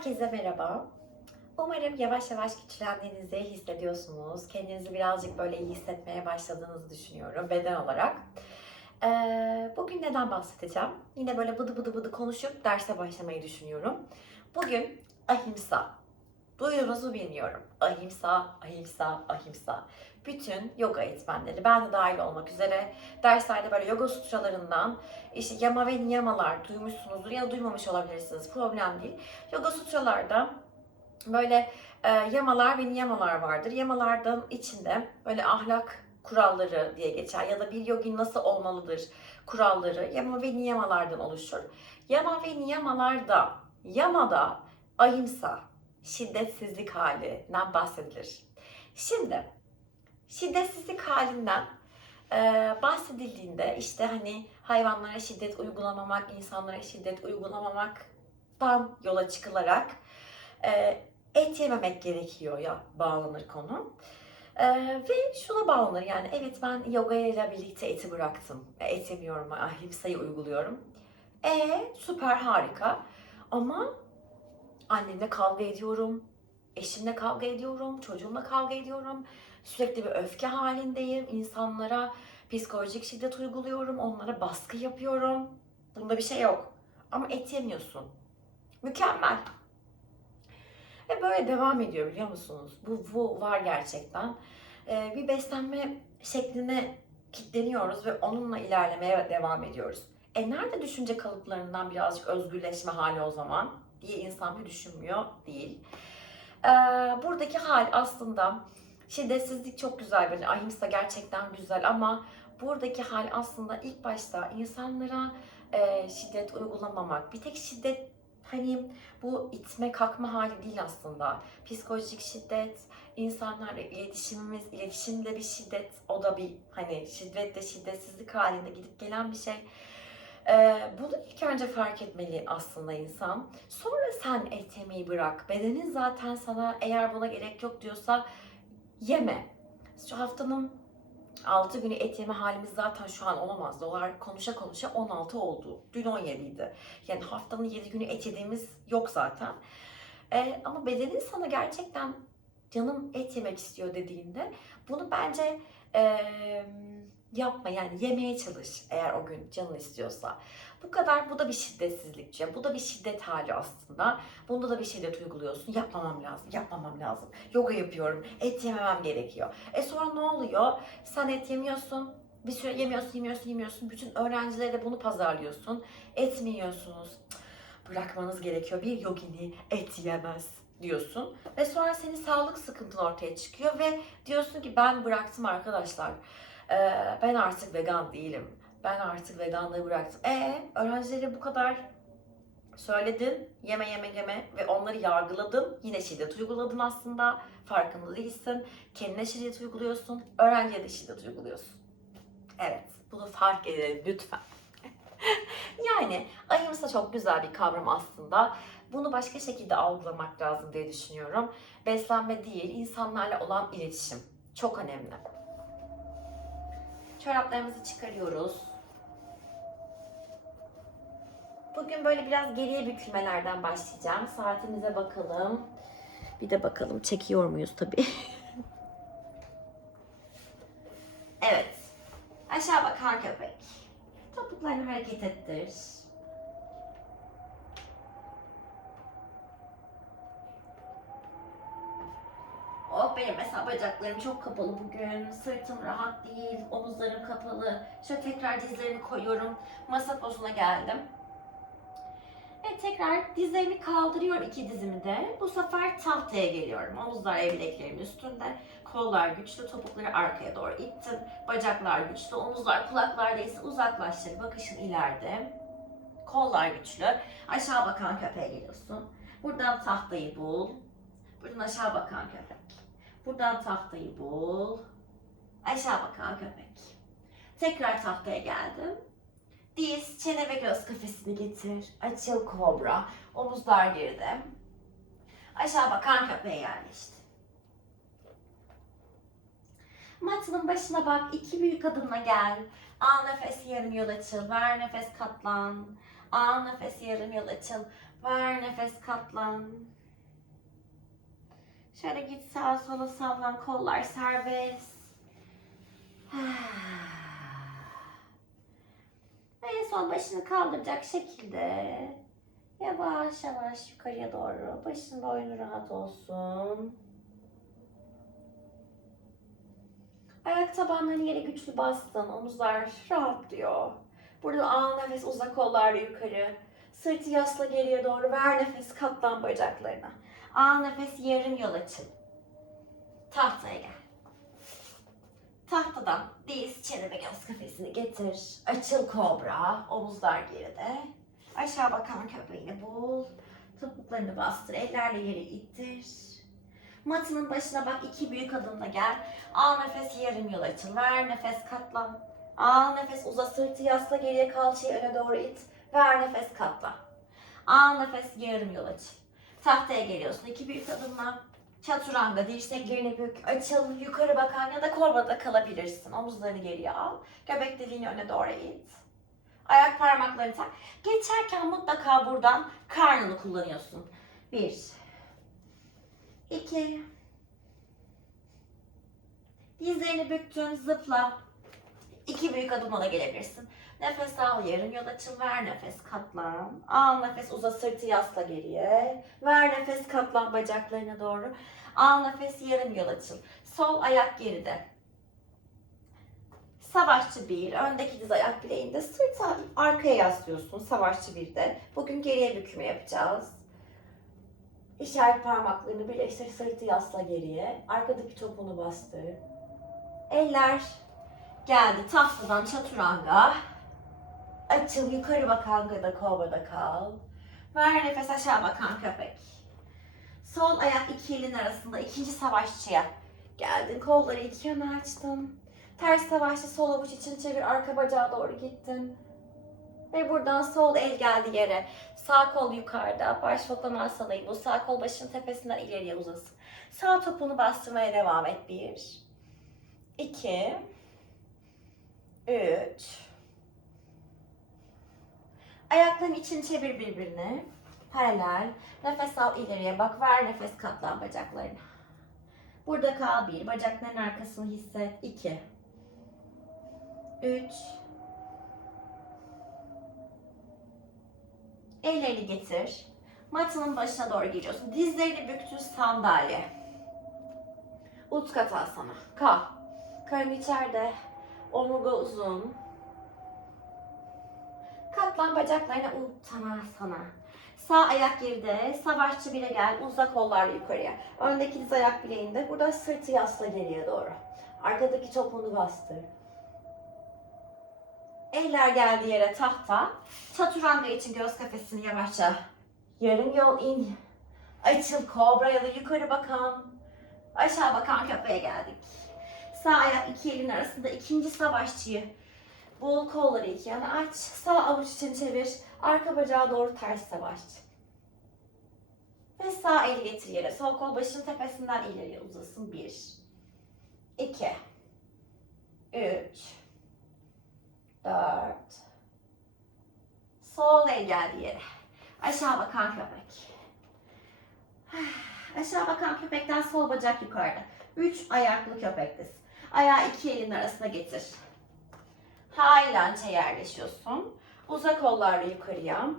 Herkese merhaba. Umarım yavaş yavaş güçlendiğinizi hissediyorsunuz. Kendinizi birazcık böyle iyi hissetmeye başladığınızı düşünüyorum beden olarak. Ee, bugün neden bahsedeceğim? Yine böyle bıdı bıdı bıdı konuşup derse başlamayı düşünüyorum. Bugün ahimsa. Duydunuz mu bilmiyorum. Ahimsa, ahimsa, ahimsa. Bütün yoga eğitmenleri, ben de dahil olmak üzere derslerde böyle yoga sutralarından işte yama ve niyamalar duymuşsunuzdur ya da duymamış olabilirsiniz. Problem değil. Yoga sutralarda böyle e, yamalar ve niyamalar vardır. Yamalardan içinde böyle ahlak kuralları diye geçer ya da bir yogi nasıl olmalıdır kuralları yama ve niyamalardan oluşur. Yama ve niyamalarda yamada ahimsa şiddetsizlik halinden bahsedilir. Şimdi şiddetsizlik halinden e, bahsedildiğinde işte hani hayvanlara şiddet uygulamamak, insanlara şiddet uygulamamaktan yola çıkılarak e, et yememek gerekiyor ya bağlanır konu. E, ve şuna bağlanır yani evet ben yoga ile birlikte eti bıraktım. E, Et yemiyorum, ahimsayı uyguluyorum. E süper harika ama annemle kavga ediyorum, eşimle kavga ediyorum, çocuğumla kavga ediyorum. Sürekli bir öfke halindeyim. İnsanlara psikolojik şiddet uyguluyorum, onlara baskı yapıyorum. Bunda bir şey yok. Ama et yemiyorsun. Mükemmel. Ve böyle devam ediyor biliyor musunuz? Bu, bu var gerçekten. Ee, bir beslenme şekline kilitleniyoruz ve onunla ilerlemeye devam ediyoruz. E nerede düşünce kalıplarından birazcık özgürleşme hali o zaman diye insan bir düşünmüyor değil. Ee, buradaki hal aslında şiddetsizlik çok güzel bir ahimsa gerçekten güzel ama buradaki hal aslında ilk başta insanlara e, şiddet uygulamamak. Bir tek şiddet hani bu itme kalkma hali değil aslında. Psikolojik şiddet, insanlarla iletişimimiz, iletişimde bir şiddet, o da bir hani şiddetle şiddetsizlik halinde gidip gelen bir şey. Bunu ilk önce fark etmeli aslında insan. Sonra sen et yemeyi bırak. Bedenin zaten sana eğer buna gerek yok diyorsa yeme. Şu haftanın 6 günü et yeme halimiz zaten şu an olamaz. Dolar konuşa konuşa 16 oldu. Dün 17 idi. Yani haftanın 7 günü et yediğimiz yok zaten. Ee, ama bedenin sana gerçekten canım et yemek istiyor dediğinde bunu bence eee, yapma yani yemeye çalış eğer o gün canın istiyorsa. Bu kadar bu da bir şiddetsizlikçe. Bu da bir şiddet hali aslında. Bunda da bir şiddet uyguluyorsun. Yapmamam lazım. Yapmamam lazım. Yoga yapıyorum. Et yememem gerekiyor. E sonra ne oluyor? Sen et yemiyorsun. Bir süre yemiyorsun, yemiyorsun, yemiyorsun. Bütün öğrencilere de bunu pazarlıyorsun. Et mi yiyorsunuz? Bırakmanız gerekiyor. Bir yogini et yemez diyorsun. Ve sonra senin sağlık sıkıntın ortaya çıkıyor ve diyorsun ki ben bıraktım arkadaşlar. Ee, ben artık vegan değilim. Ben artık veganlığı bıraktım. E öğrencilere bu kadar söyledin, yeme yeme yeme ve onları yargıladın. Yine şiddet uyguladın aslında. Farkında değilsin. Kendine şiddet uyguluyorsun. Öğrenciye de şiddet uyguluyorsun. Evet, bunu fark edelim lütfen. yani ahimsa çok güzel bir kavram aslında. Bunu başka şekilde algılamak lazım diye düşünüyorum. Beslenme değil, insanlarla olan iletişim. Çok önemli. Çoraplarımızı çıkarıyoruz. Bugün böyle biraz geriye bükülmelerden başlayacağım. Saatimize bakalım. Bir de bakalım çekiyor muyuz tabii. evet. Aşağı bakar köpek. Topuklarını hareket ettir. Bacaklarım çok kapalı bugün. Sırtım rahat değil. Omuzlarım kapalı. Şöyle tekrar dizlerimi koyuyorum. Masa pozuna geldim. Ve tekrar dizlerimi kaldırıyorum iki dizimi de. Bu sefer tahtaya geliyorum. Omuzlar el bileklerimin üstünde. Kollar güçlü, topukları arkaya doğru ittim. Bacaklar güçlü, omuzlar kulaklarda ise uzaklaştır. Bakışın ileride. Kollar güçlü. Aşağı bakan köpeğe geliyorsun. Buradan tahtayı bul. Buradan aşağı bakan köpek. Buradan tahtayı bul. Aşağı bakan köpek. Tekrar tahtaya geldim. Diz, çene ve göz kafesini getir. Açıl kobra. Omuzlar geride. Aşağı bakan köpeğe yerleşti. Matının başına bak. iki büyük adımla gel. Al nefes yarım yol açıl. Ver nefes katlan. Al nefes yarım yol açıl. Ver nefes katlan. Şöyle git sağa sola sallan kollar serbest. Ve en son başını kaldıracak şekilde yavaş yavaş yukarıya doğru başın boynu rahat olsun. Ayak tabanlarını yere güçlü bastın. Omuzlar rahatlıyor. Burada al nefes uzak kollarla yukarı. Sırtı yasla geriye doğru. Ver nefes katlan bacaklarına. Al nefes yarım yol açın. Tahtaya gel. Tahtadan diz, çene ve göz kafesini getir. Açıl kobra. Omuzlar geride. Aşağı bakan köpeğini bul. Topuklarını bastır. Ellerle yere ittir. Matının başına bak. iki büyük adımla gel. Al nefes yarım yol açıl. Ver nefes katlan. Al nefes uza sırtı yasla geriye kalçayı öne doğru it. Ver nefes katlan. Al nefes yarım yol açıl. Tahtaya geliyorsun. iki büyük adımla. Çaturanga dirseklerini bük. Açıl. Yukarı bakan ya da korbada kalabilirsin. Omuzlarını geriye al. Göbek deliğini öne doğru it. Ayak parmaklarını tak. Geçerken mutlaka buradan karnını kullanıyorsun. Bir. iki, Dizlerini büktün, zıpla. İki büyük adımla da gelebilirsin. Nefes al, yarım yol açıl, ver nefes, katlan. Al nefes, uza sırtı yasla geriye. Ver nefes, katlan bacaklarına doğru. Al nefes, yarım yol açıl. Sol ayak geride. Savaşçı bir, öndeki diz ayak bileğinde sırtı arkaya yaslıyorsun. Savaşçı bir de. Bugün geriye bükme yapacağız. İşaret parmaklarını birleştir, sırtı yasla geriye. Arkadaki topunu bastır. Eller geldi tahtadan çaturanga. Açıl yukarı bakan ya da kovada kal. Ver nefes aşağı bakan köpek. Sol ayak iki elin arasında ikinci savaşçıya. Geldin kolları iki yana açtın. Ters savaşçı sol avuç için çevir arka bacağa doğru gittin. Ve buradan sol el geldi yere. Sağ kol yukarıda. Baş vokanal salayı bu. Sağ kol başın tepesinden ileriye uzasın. Sağ topunu bastırmaya devam et. Bir. iki, Üç. Ayakların için çevir birbirine. Paralel. Nefes al ileriye bak. Ver nefes katlan bacaklarına. Burada kal bir. Bacakların arkasını hisset. İki. Üç. Ellerini getir. Matının başına doğru geliyorsun. Dizlerini büktün sandalye. Utkatasana. Kal. Karın içeride. Omurga uzun. Katlan bacaklarına uttanasana. Sağ ayak geride. Savaşçı bire gel. Uzak kollarla yukarıya. Öndeki diz ayak bileğinde. Burada sırtı yasla geriye doğru. Arkadaki topunu bastır. Eller geldi yere tahta. Çaturanga için göz kafesini yavaşça yarım yol in. Açıl kobra ya da yukarı bakan. Aşağı bakan köpeğe geldik. Sağ ayak iki elin arasında ikinci savaşçıyı. Bul kolları iki yana aç. Sağ avuç için çevir. Arka bacağa doğru ters savaşçı. Ve sağ eli getir yere. Sol kol başın tepesinden ileriye uzasın. Bir. iki, Üç. Dört. Sol el geldi yere. Aşağı bakan köpek. Aşağı bakan köpekten sol bacak yukarıda. Üç ayaklı köpektesin. Ayağı iki elin arasına getir. Haylança yerleşiyorsun. Uzak kollarla yukarıya.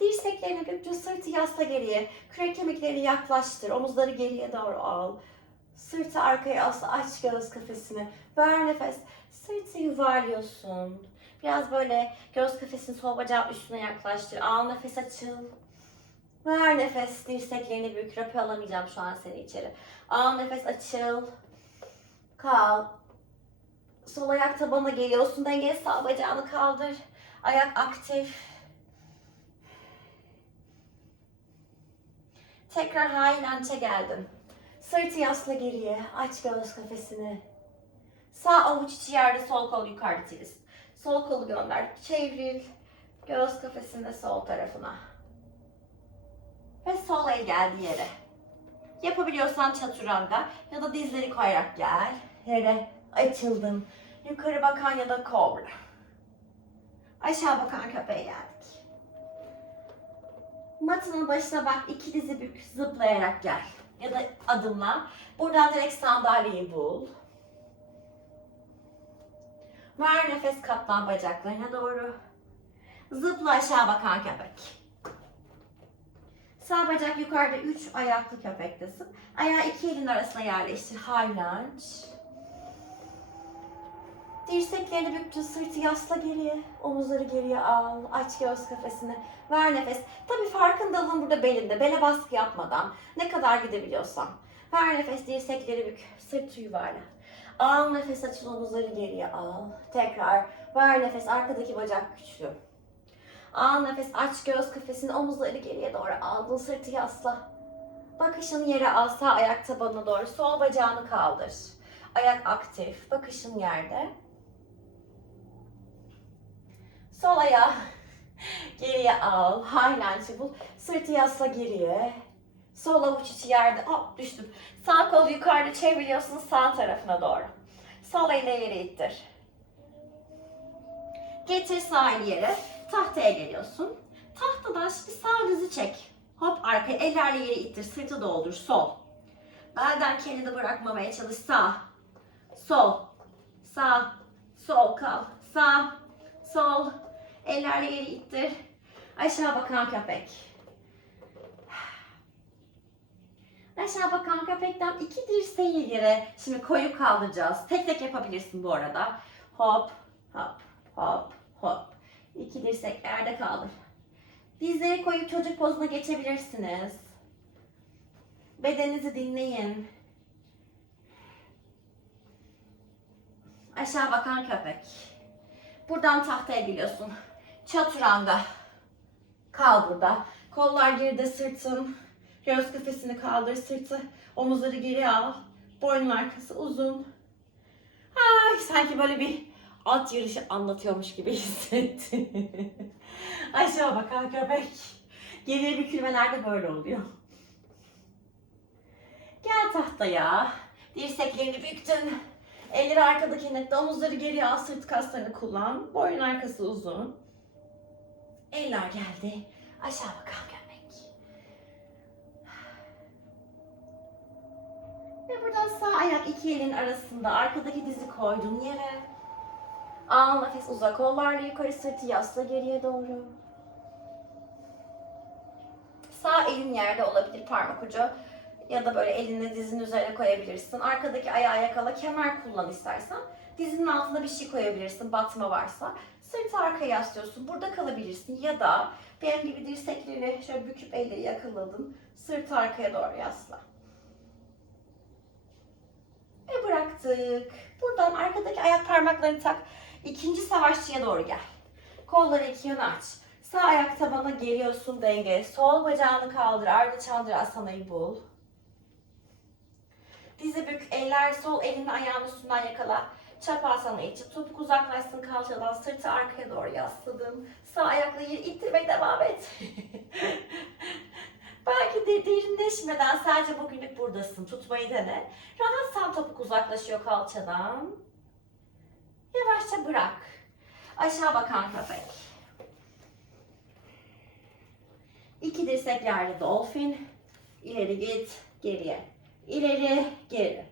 Dirseklerini büktün, sırtı yasla geriye. Kürek kemiklerini yaklaştır. Omuzları geriye doğru al. Sırtı arkaya asla aç göğüs kafesini. Ver nefes. Sırtı yuvarlıyorsun. Biraz böyle göğüs kafesini sol bacağın üstüne yaklaştır. Al nefes açıl. Ver nefes. Dirseklerini bük. Rapi alamayacağım şu an seni içeri. Al nefes açıl. Kal. Sol ayak tabana geliyorsun. Dengeli sağ bacağını kaldır. Ayak aktif. Tekrar haylança geldin. Sırtı yasla geriye. Aç göğüs kafesini. Sağ avuç içi yerde, sol kol yukarıda tiz. Sol kolu gönder. Çevril. Göğüs kafesinde sol tarafına. Ve sol el geldi yere. Yapabiliyorsan çaturanga ya da dizleri koyarak gel. Yere açıldın. Yukarı bakan ya da kobra. Aşağı bakan köpeğe geldik. Matının başına bak iki dizi bük zıplayarak gel. Ya da adımla. Buradan direkt sandalyeyi bul. Ver nefes katlan bacaklarına doğru. Zıpla aşağı bakan köpek. Sağ bacak yukarıda üç ayaklı köpektesin. Ayağı iki elin arasına yerleştir. High lunge. Dirseklerini büktün, sırtı yasla geriye, omuzları geriye al, aç göğüs kafesini, ver nefes. Tabii farkındalığın burada belinde, bele baskı yapmadan, ne kadar gidebiliyorsan. Ver nefes, dirsekleri bük, sırtı yuvarla. Al nefes, açıl omuzları geriye al. Tekrar, ver nefes, arkadaki bacak güçlü. Al nefes, aç göğüs kafesini, omuzları geriye doğru aldın, sırtı yasla. Bakışını yere al, sağ ayak tabanına doğru, sol bacağını kaldır. Ayak aktif, bakışın yerde. Sol ayağı geriye al. Highland'i bul. Sırtı yasla geriye. Sol avuç içi yerde. Hop düştüm. Sağ kolu yukarıda çeviriyorsun sağ tarafına doğru. Sol eli yere ittir. Getir sağ eli yere. Tahtaya geliyorsun. Tahtadan şimdi sağ dizi çek. Hop arkaya ellerle yere ittir. Sırtı doldur. Sol. Belden kendini bırakmamaya çalış. Sağ. Sol. Sağ. Sol kal. Sağ. Sol. Ellerle yeri ittir. Aşağı bakan köpek. Aşağı bakan köpekten iki dirseği yere şimdi koyup kaldıracağız. Tek tek yapabilirsin bu arada. Hop, hop, hop, hop. İki dirsek yerde kaldır. Dizleri koyup çocuk pozuna geçebilirsiniz. Bedeninizi dinleyin. Aşağı bakan köpek. Buradan tahtaya geliyorsun. Çaturanga. Kal burada. Kollar geride sırtın. Göğüs kafesini kaldır sırtı. Omuzları geri al. Boynun arkası uzun. Ay sanki böyle bir at yarışı anlatıyormuş gibi hissettim. Aşağı bakan köpek. Geriye bükülmelerde böyle oluyor. Gel tahtaya. Dirseklerini büktün. Elleri arkada kenette, omuzları geriye al, sırt kaslarını kullan. Boyun arkası uzun. Eller geldi. Aşağı bakan köpek. Ve buradan sağ ayak iki elin arasında arkadaki dizi koydun yere. Al nefes uzak kollarla yukarı sırtı yasla geriye doğru. Sağ elin yerde olabilir parmak ucu ya da böyle elini dizinin üzerine koyabilirsin. Arkadaki ayağı yakala, kemer kullan istersen. Dizinin altına bir şey koyabilirsin, batma varsa. Sırtı arkaya yaslıyorsun, burada kalabilirsin. Ya da benim gibi dirsekleri şöyle büküp elleri yakaladın. Sırtı arkaya doğru yasla. Ve bıraktık. Buradan arkadaki ayak parmaklarını tak. İkinci savaşçıya doğru gel. Kolları iki yana aç. Sağ ayak tabana geliyorsun denge. Sol bacağını kaldır. Arda çaldır asanayı bul. Dizi bük, eller sol elini ayağın üstünden yakala. Çap asana içi. Topuk uzaklaşsın kalçadan. Sırtı arkaya doğru yasladın. Sağ ayakla yeri ittir ve devam et. Belki de derinleşmeden sadece bugünlük buradasın. Tutmayı dene. Rahatsan topuk uzaklaşıyor kalçadan. Yavaşça bırak. Aşağı bakan köpek. İki dirsek yerde dolphin. İleri git, geriye. İleri, geri.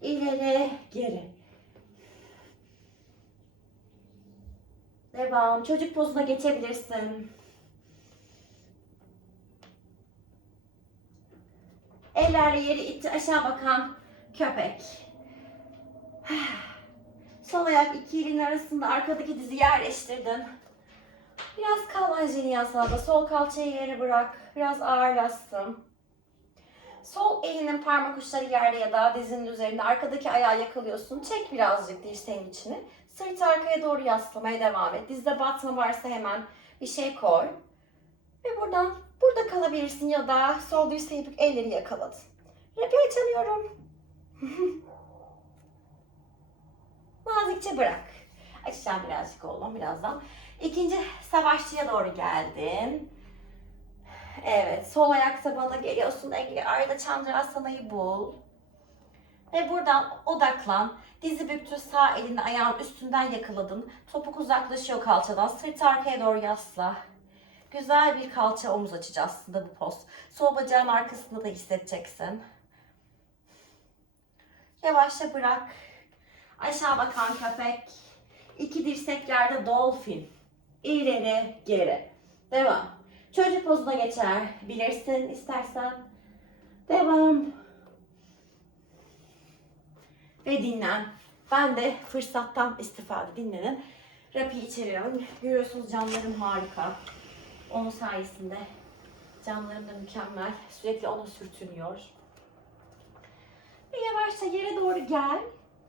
İleri, geri. Devam. Çocuk pozuna geçebilirsin. Ellerle yeri itti aşağı bakan köpek. Sol ayak iki elin arasında arkadaki dizi yerleştirdin. Biraz kal Angelina yaslanma. Sol kalçayı yere bırak. Biraz ağırlaşsın. Sol elinin parmak uçları yerde ya da dizinin üzerinde. Arkadaki ayağı yakalıyorsun. Çek birazcık dirseğin içini. Sırt arkaya doğru yaslamaya devam et. Dizde batma varsa hemen bir şey koy. Ve buradan burada kalabilirsin ya da sol dirseği elleri yakaladın. Rapi açamıyorum. Nazikçe bırak. Açacağım birazcık oğlum birazdan. İkinci savaşçıya doğru geldin. Evet, sol ayak tabana geliyorsun. Dengeli arada Chandrasana'yı bul. Ve buradan odaklan. Dizi büktün sağ elini ayağın üstünden yakaladın. Topuk uzaklaşıyor kalçadan. Sırt arkaya doğru yasla. Güzel bir kalça omuz açıcı aslında bu poz. Sol bacağın arkasında da hissedeceksin. Yavaşça bırak. Aşağı bakan köpek. İki dirsek yerde dolphin. İleri geri. Devam. Çocuk pozuna geçer. Bilirsin istersen. Devam. Ve dinlen. Ben de fırsattan istifade dinlenin. Rapi içeriyorum. Görüyorsunuz camlarım harika. Onun sayesinde camlarım da mükemmel. Sürekli ona sürtünüyor. Ve yavaşça yere doğru gel.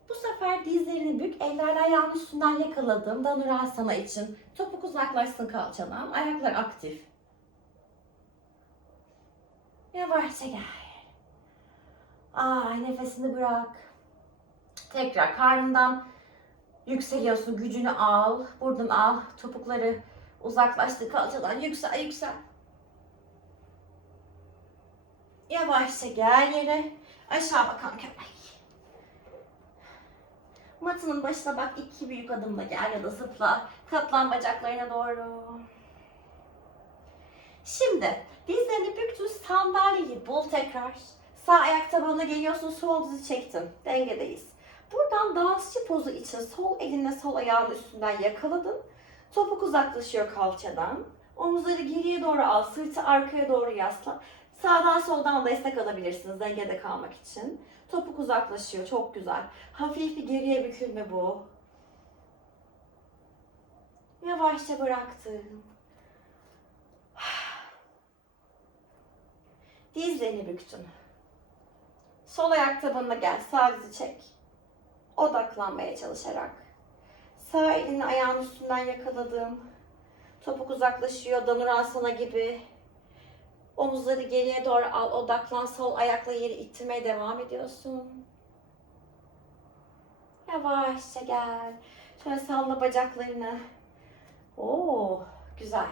Bu sefer dizlerini bük, ellerle ayağın üstünden yakaladım. Danurasana için. Topuk uzaklaşsın kalçadan. Ayaklar aktif. Yavaşça gel. Aa, nefesini bırak. Tekrar karnından yükseliyorsun. Gücünü al. Buradan al. Topukları uzaklaştı kalçadan. Yüksel, yüksel. Yavaşça gel yere. Aşağı bakan köpek. Matının başına bak iki büyük adımla gel ya da zıpla. Katlan bacaklarına doğru. Şimdi dizlerini büktün sandalyeyi bul tekrar. Sağ ayak tabanına geliyorsun sol dizi çektin. Dengedeyiz. Buradan dansçı pozu için sol elinle sol ayağın üstünden yakaladın. Topuk uzaklaşıyor kalçadan. Omuzları geriye doğru al, sırtı arkaya doğru yasla. Sağdan soldan destek alabilirsiniz dengede kalmak için. Topuk uzaklaşıyor, çok güzel. Hafif bir geriye bükülme bu. Yavaşça bıraktın. Dizlerini büktün. Sol ayak tabanına gel, sağ dizi çek. Odaklanmaya çalışarak. Sağ elini ayağın üstünden yakaladım. Topuk uzaklaşıyor, danurasana gibi. Omuzları geriye doğru al, odaklan. Sol ayakla yeri ittirmeye devam ediyorsun. Yavaşça gel. Şöyle salla bacaklarını. Oo, güzel.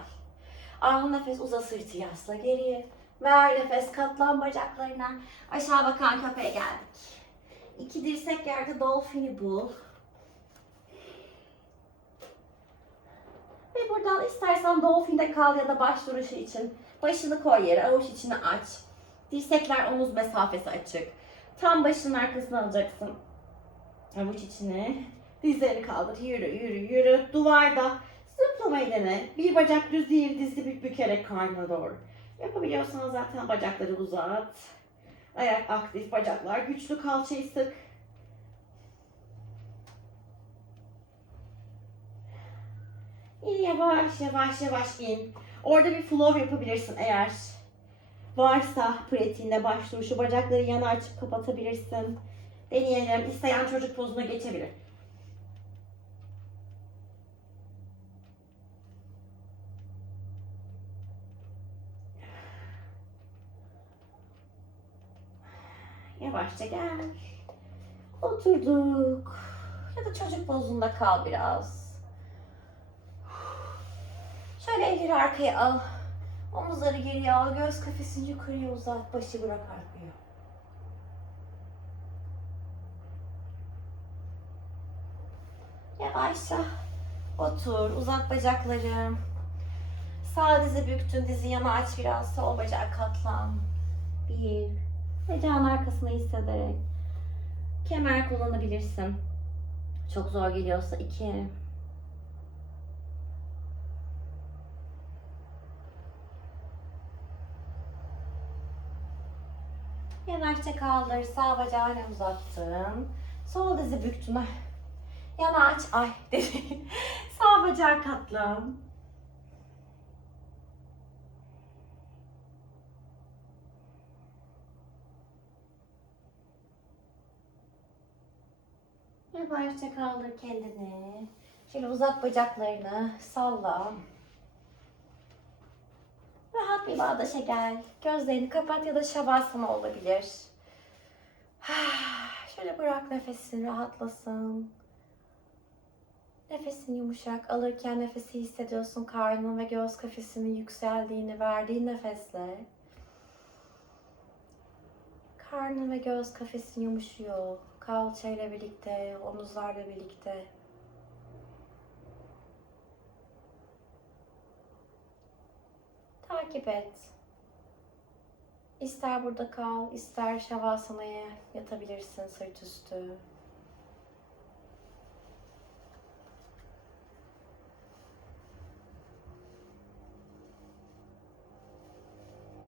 Al nefes uza sırtı yasla geriye. Ver nefes katlan bacaklarına. Aşağı bakan köpeğe geldik. İki dirsek yerde dolfini bul. Ve buradan istersen dolfinde kal ya da baş duruşu için başını koy yere, avuç içini aç. Dirsekler omuz mesafesi açık. Tam başının arkasına alacaksın. Avuç içini. Dizlerini kaldır. Yürü, yürü, yürü. Duvarda zıplamayı dene. Bir bacak düz, diğer dizi bük bükerek karnına doğru. Yapabiliyorsan zaten bacakları uzat. Ayak aktif, bacaklar güçlü, kalçayı sık. İn yavaş yavaş yavaş in. Orada bir flow yapabilirsin eğer varsa pratiğinde baş duruşu. Bacakları yana açıp kapatabilirsin. Deneyelim. İsteyen çocuk pozuna geçebilir. Yavaşça gel. Oturduk. Ya da çocuk pozunda kal biraz. Şöyle elleri arkaya al. Omuzları geriye al. Göz kafesini yukarıya uzat. Başı bırak arkaya. Yavaşça otur. Uzat bacakları. Sağ dizi büktün. Dizi yana aç biraz. Sol bacağı katlan. Bir. Bacağın arkasını hissederek. Kemer kullanabilirsin. Çok zor geliyorsa iki. Yavaşça kaldır. Sağ bacağını uzattın. Sol dizi büktün. Ay. Yana aç. Ay dedi. Sağ bacağı katlan. Yavaşça kaldır kendini. Şöyle uzat bacaklarını. Salla. Rahat bir bağdaşa gel. Gözlerini kapat ya da şavasana olabilir. Şöyle bırak nefesin rahatlasın. Nefesin yumuşak. Alırken nefesi hissediyorsun karnın ve göğüs kafesinin yükseldiğini verdiğin nefesle. Karnın ve göğüs kafesin yumuşuyor. Kalçayla birlikte, omuzlarla birlikte. Takip et. İster burada kal, ister şavasanaya yatabilirsin sırt üstü.